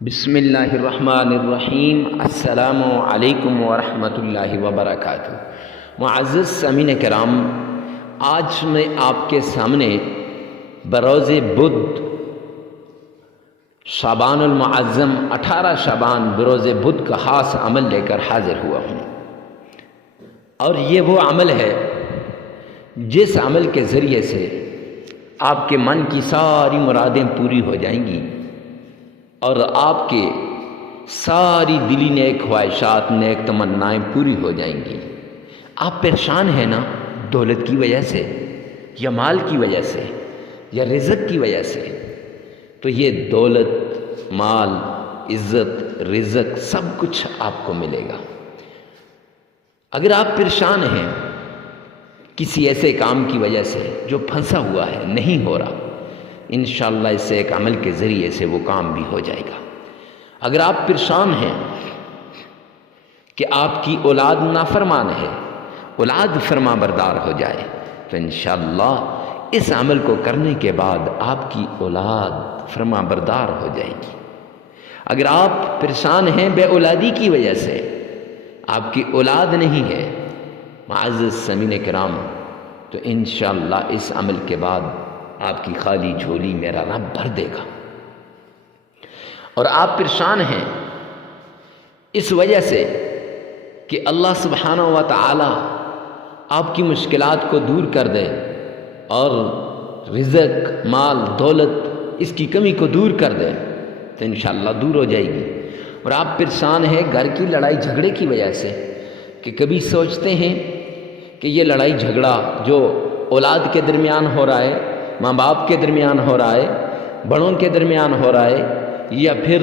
بسم اللہ الرحمن الرحیم۔ السلام علیکم ورحمۃ اللہ وبرکاتہ۔ معزز سامعین کرام، آج میں آپ کے سامنے بروز بدھ شعبان المعظم 18 شعبان بروز بدھ کا خاص عمل لے کر حاضر ہوا ہوں، اور یہ وہ عمل ہے جس عمل کے ذریعے سے آپ کے من کی ساری مرادیں پوری ہو جائیں گی اور آپ کے ساری دلی نیک خواہشات، نیک تمنائیں پوری ہو جائیں گی۔ آپ پریشان ہیں نا دولت کی وجہ سے یا مال کی وجہ سے یا رزق کی وجہ سے، تو یہ دولت، مال، عزت، رزق سب کچھ آپ کو ملے گا۔ اگر آپ پریشان ہیں کسی ایسے کام کی وجہ سے جو پھنسا ہوا ہے، نہیں ہو رہا، انشاءاللہ اس سے ایک عمل کے ذریعے سے وہ کام بھی ہو جائے گا۔ اگر آپ پریشان ہیں کہ آپ کی اولاد نافرمان ہے، اولاد فرما بردار ہو جائے، تو انشاءاللہ اس عمل کو کرنے کے بعد آپ کی اولاد فرما بردار ہو جائے گی۔ اگر آپ پریشان ہیں بے اولادی کی وجہ سے، آپ کی اولاد نہیں ہے معزز سامعین کرام، تو انشاءاللہ اس عمل کے بعد آپ کی خالی جھولی میرا رب بھر دے گا۔ اور آپ پریشان ہیں اس وجہ سے کہ اللہ سبحانہ و تعالی آپ کی مشکلات کو دور کر دے اور رزق، مال، دولت اس کی کمی کو دور کر دے، تو انشاءاللہ دور ہو جائے گی۔ اور آپ پریشان ہیں گھر کی لڑائی جھگڑے کی وجہ سے کہ کبھی سوچتے ہیں کہ یہ لڑائی جھگڑا جو اولاد کے درمیان ہو رہا ہے، ماں باپ کے درمیان ہو رہا ہے، بڑوں کے درمیان ہو رہا ہے، یا پھر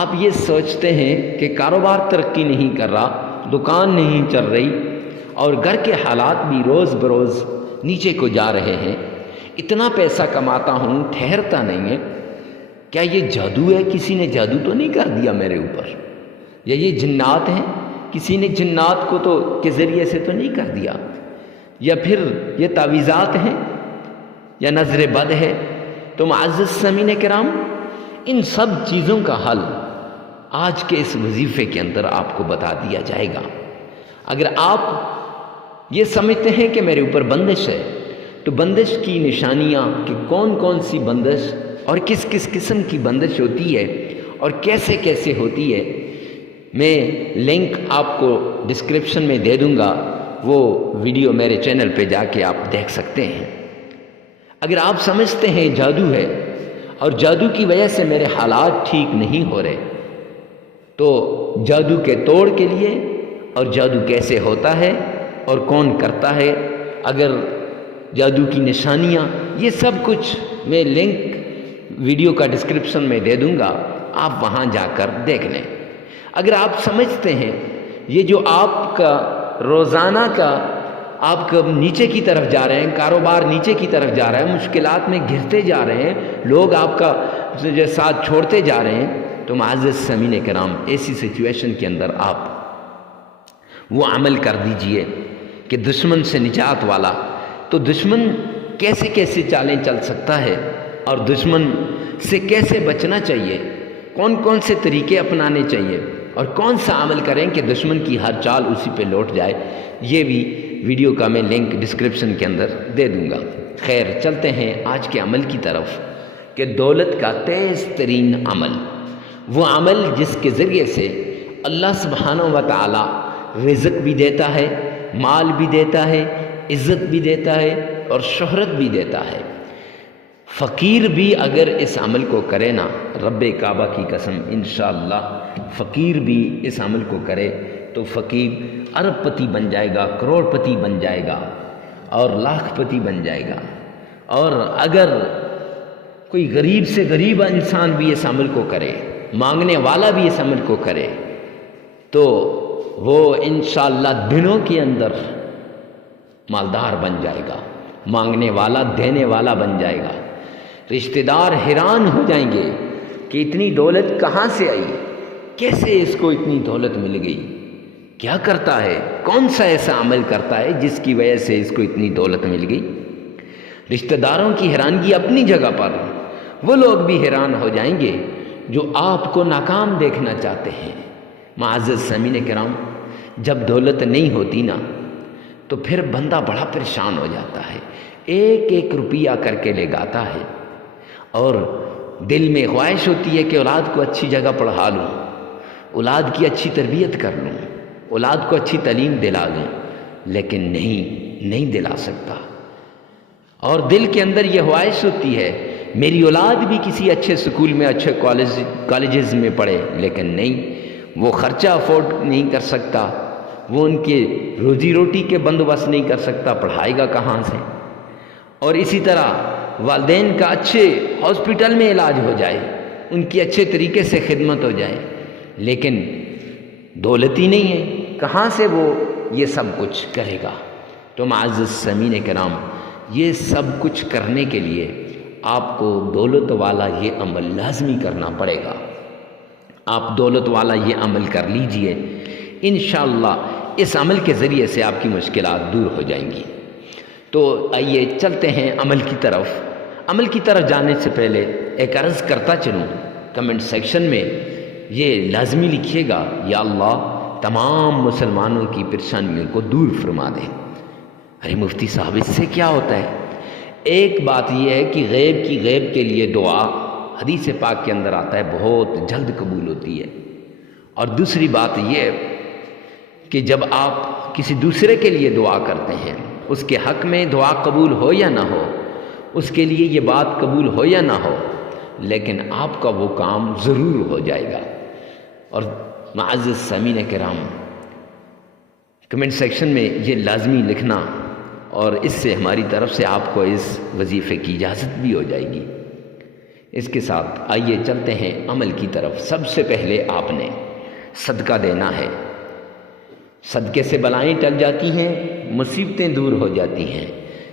آپ یہ سوچتے ہیں کہ کاروبار ترقی نہیں کر رہا، دکان نہیں چل رہی، اور گھر کے حالات بھی روز بروز نیچے کو جا رہے ہیں، اتنا پیسہ کماتا ہوں ٹھہرتا نہیں ہے، کیا یہ جادو ہے؟ کسی نے جادو تو نہیں کر دیا میرے اوپر؟ یا یہ جنات ہیں؟ کسی نے جنات کو تو کے ذریعے سے تو نہیں کر دیا؟ یا پھر یہ تعویذات ہیں یا نظر بد ہے؟ تو معزز سامعین کرام، ان سب چیزوں کا حل آج کے اس وظیفے کے اندر آپ کو بتا دیا جائے گا۔ اگر آپ یہ سمجھتے ہیں کہ میرے اوپر بندش ہے، تو بندش کی نشانیاں کہ کون کون سی بندش اور کس کس قسم کی بندش ہوتی ہے اور کیسے کیسے ہوتی ہے، میں لنک آپ کو ڈسکرپشن میں دے دوں گا، وہ ویڈیو میرے چینل پہ جا کے آپ دیکھ سکتے ہیں۔ اگر آپ سمجھتے ہیں جادو ہے اور جادو کی وجہ سے میرے حالات ٹھیک نہیں ہو رہے، تو جادو کے توڑ کے لیے اور جادو کیسے ہوتا ہے اور کون کرتا ہے، اگر جادو کی نشانیاں، یہ سب کچھ میں لنک ویڈیو کا ڈسکرپشن میں دے دوں گا، آپ وہاں جا کر دیکھ لیں۔ اگر آپ سمجھتے ہیں یہ جو آپ کا روزانہ کا آپ کب نیچے کی طرف جا رہے ہیں، کاروبار نیچے کی طرف جا رہا ہے، مشکلات میں گھرتے جا رہے ہیں، لوگ آپ کا ساتھ چھوڑتے جا رہے ہیں، تو معزز سامعین کرام، ایسی سچویشن کے اندر آپ وہ عمل کر دیجئے کہ دشمن سے نجات والا۔ تو دشمن کیسے کیسے چالیں چل سکتا ہے اور دشمن سے کیسے بچنا چاہیے، کون کون سے طریقے اپنانے چاہیے اور کون سا عمل کریں کہ دشمن کی ہر چال اسی پہ لوٹ جائے، یہ بھی ویڈیو کا میں لنک ڈسکرپشن کے اندر دے دوں گا۔ خیر، چلتے ہیں آج کے عمل کی طرف کہ دولت کا تیز ترین عمل، وہ عمل جس کے ذریعے سے اللہ سبحانہ و تعالی رزق بھی دیتا ہے، مال بھی دیتا ہے، عزت بھی دیتا ہے اور شہرت بھی دیتا ہے۔ فقیر بھی اگر اس عمل کو کرے نا، رب کعبہ کی قسم، انشاءاللہ فقیر بھی اس عمل کو کرے تو فقیر ارب پتی بن جائے گا، کروڑ پتی بن جائے گا اور لاکھ پتی بن جائے گا۔ اور اگر کوئی غریب سے غریب انسان بھی اس عمل کو کرے، مانگنے والا بھی اس عمل کو کرے، تو وہ انشاءاللہ دنوں کے اندر مالدار بن جائے گا، مانگنے والا دینے والا بن جائے گا۔ رشتہ دار حیران ہو جائیں گے کہ اتنی دولت کہاں سے آئی، کیسے اس کو اتنی دولت مل گئی، کیا کرتا ہے، کون سا ایسا عمل کرتا ہے جس کی وجہ سے اس کو اتنی دولت مل گئی۔ رشتہ داروں کی حیرانگی اپنی جگہ پر، وہ لوگ بھی حیران ہو جائیں گے جو آپ کو ناکام دیکھنا چاہتے ہیں۔ معزز سامعین کرام، جب دولت نہیں ہوتی نا تو پھر بندہ بڑا پریشان ہو جاتا ہے، ایک ایک روپیہ کر کے لے گاتا ہے، اور دل میں خواہش ہوتی ہے کہ اولاد کو اچھی جگہ پڑھا لوں، اولاد کی اچھی تربیت کر لوں، اولاد کو اچھی تعلیم دلا دوں، لیکن نہیں دلا سکتا۔ اور دل کے اندر یہ خواہش ہوتی ہے میری اولاد بھی کسی اچھے سکول میں، اچھے کالجز میں پڑھے، لیکن نہیں، وہ خرچہ افورڈ نہیں کر سکتا، وہ ان کے روزی روٹی کے بندوبست نہیں کر سکتا، پڑھائے گا کہاں سے؟ اور اسی طرح والدین کا اچھے ہاسپٹل میں علاج ہو جائے، ان کی اچھے طریقے سے خدمت ہو جائے، لیکن دولت ہی نہیں ہے، کہاں سے وہ یہ سب کچھ کرے گا؟ تو معزز سامعین کرام، یہ سب کچھ کرنے کے لیے آپ کو دولت والا یہ عمل لازمی کرنا پڑے گا۔ آپ دولت والا یہ عمل کر لیجئے، انشاءاللہ اس عمل کے ذریعے سے آپ کی مشکلات دور ہو جائیں گی۔ تو آئیے چلتے ہیں عمل کی طرف۔ عمل کی طرف جانے سے پہلے ایک عرض کرتا چلوں، کمنٹ سیکشن میں یہ لازمی لکھیے گا، یا اللہ تمام مسلمانوں کی پریشانیوں کو دور فرما دے۔ ارے مفتی صاحب اس سے کیا ہوتا ہے؟ ایک بات یہ ہے کہ غیب کے لیے دعا حدیث پاک کے اندر آتا ہے بہت جلد قبول ہوتی ہے، اور دوسری بات یہ ہے کہ جب آپ کسی دوسرے کے لیے دعا کرتے ہیں، اس کے حق میں دعا قبول ہو یا نہ ہو، اس کے لیے یہ بات قبول ہو یا نہ ہو، لیکن آپ کا وہ کام ضرور ہو جائے گا۔ اور معزز سامعین کرام، کمنٹ سیکشن میں یہ لازمی لکھنا، اور اس سے ہماری طرف سے آپ کو اس وظیفے کی اجازت بھی ہو جائے گی۔ اس کے ساتھ آئیے چلتے ہیں عمل کی طرف۔ سب سے پہلے آپ نے صدقہ دینا ہے۔ صدقے سے بلائیں ٹل جاتی ہیں، مصیبتیں دور ہو جاتی ہیں،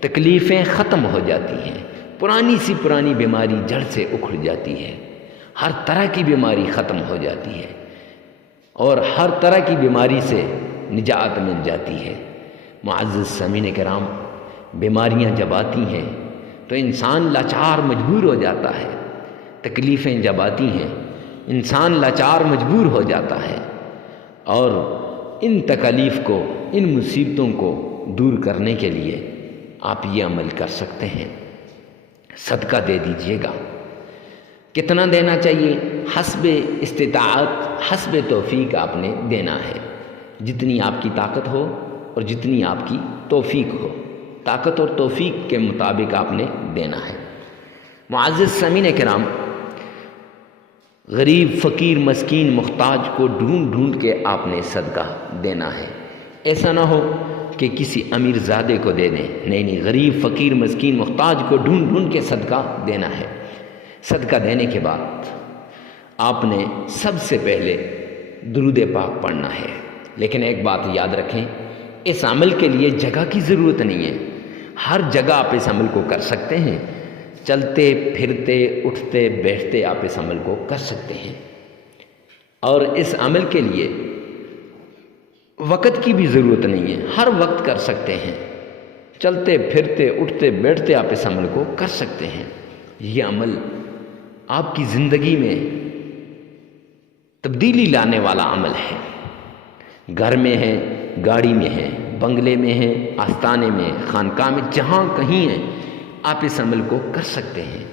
تکلیفیں ختم ہو جاتی ہیں، پرانی بیماری جڑ سے اکھڑ جاتی ہے، ہر طرح کی بیماری ختم ہو جاتی ہے، اور ہر طرح کی بیماری سے نجات مل جاتی ہے۔ معزز سامعین کرام، بیماریاں جب آتی ہیں تو انسان لاچار مجبور ہو جاتا ہے، تکلیفیں جب آتی ہیں انسان لاچار مجبور ہو جاتا ہے، اور ان تکالیف کو، ان مصیبتوں کو دور کرنے کے لیے آپ یہ عمل کر سکتے ہیں، صدقہ دے دیجئے گا۔ کتنا دینا چاہیے؟ حسب استطاعت، حسب توفیق آپ نے دینا ہے، جتنی آپ کی طاقت ہو اور جتنی آپ کی توفیق ہو، طاقت اور توفیق کے مطابق آپ نے دینا ہے۔ معزز سامعین کرام، غریب، فقیر، مسکین، محتاج کو ڈھونڈ کے آپ نے صدقہ دینا ہے۔ ایسا نہ ہو کہ کسی امیر زادے کو دے دیں، نہیں، غریب، فقیر، مسکین، محتاج کو ڈھونڈ کے صدقہ دینا ہے۔ صدقہ دینے کے بعد آپ نے سب سے پہلے درود پاک پڑھنا ہے، لیکن ایک بات یاد رکھیں، اس عمل کے لیے جگہ کی ضرورت نہیں ہے، ہر جگہ آپ اس عمل کو کر سکتے ہیں، چلتے پھرتے اٹھتے بیٹھتے آپ اس عمل کو کر سکتے ہیں، اور اس عمل کے لیے وقت کی بھی ضرورت نہیں ہے، ہر وقت کر سکتے ہیں، چلتے پھرتے اٹھتے بیٹھتے آپ اس عمل کو کر سکتے ہیں۔ یہ عمل آپ کی زندگی میں تبدیلی لانے والا عمل ہے۔ گھر میں ہیں، گاڑی میں ہیں، بنگلے میں ہیں، آستانے میں، خانقاہ میں، جہاں کہیں ہیں، آپ اس عمل کو کر سکتے ہیں۔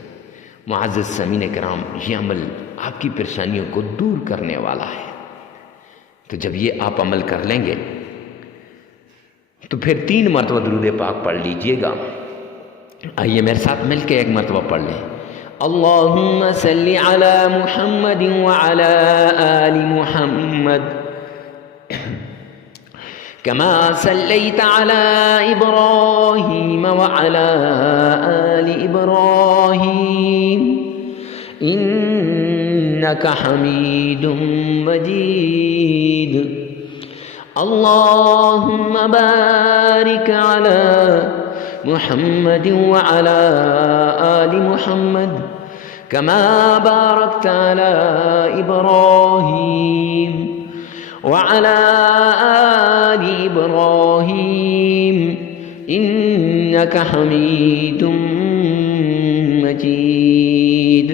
معزز سامعین کرام، یہ عمل آپ کی پریشانیوں کو دور کرنے والا ہے۔ تو جب یہ آپ عمل کر لیں گے تو پھر 3 مرتبہ درود پاک پڑھ لیجئے گا۔ آئیے میرے ساتھ مل کے ایک مرتبہ پڑھ لیں۔ اللہم صلی علی محمد وعلی آل محمد كما صليت على إبراهيم وعلى آل إبراهيم إنك حميد مجيد اللهم بارك على محمد وعلى آل محمد كما باركت على إبراهيم وعلى آل إبراهيم إنك حميد مجيد۔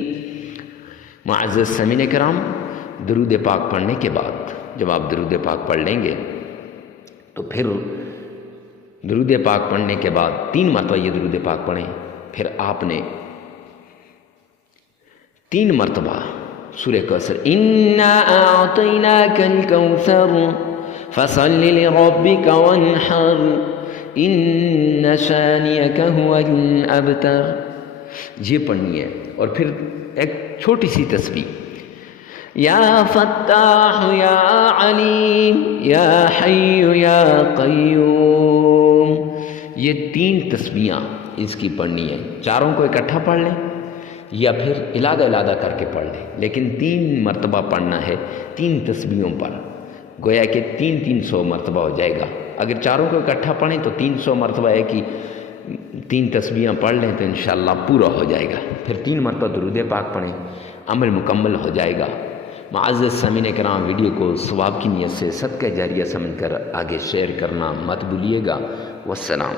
معزز سامعین کرام، درود پاک پڑھنے کے بعد جب آپ درود پاک پڑھ لیں گے تو پھر درود پاک پڑھنے کے بعد 3 مرتبہ یہ درود پاک پڑھیں. پھر آپ نے 3 مرتبہ سورہ کوثر اِنَّا أَعْطَيْنَاكَ الْكَوْثَرَ فَصَلِّ لِرَبِّكَ وَانْحَرْ إِنَّ شَانِئَكَ هُوَ الْأَبْتَرُ یہ پڑھنی ہے. اور پھر ایک چھوٹی سی تسبیح یا فتاح یا علیم یا حی یا قیوم، یہ 3 تسبیحاں اس کی پڑھنی ہے. چاروں کو اکٹھا پڑھ لیں یا پھر علادہ علادہ کر کے پڑھ لیں، لیکن 3 مرتبہ پڑھنا ہے 3 تسبیحوں پر. گویا کہ 300 مرتبہ ہو جائے گا. اگر چاروں کو اکٹھا پڑھیں تو 300 مرتبہ ہے کہ 3 تسبیحاں پڑھ لیں تو انشاءاللہ پورا ہو جائے گا. پھر 3 مرتبہ درود پاک پڑھیں، عمل مکمل ہو جائے گا. معزز سامعین کرام، ویڈیو کو ثواب کی نیت سے صدقہ جاریہ سمجھ کر آگے شیئر کرنا مت بھولیے گا. والسلام.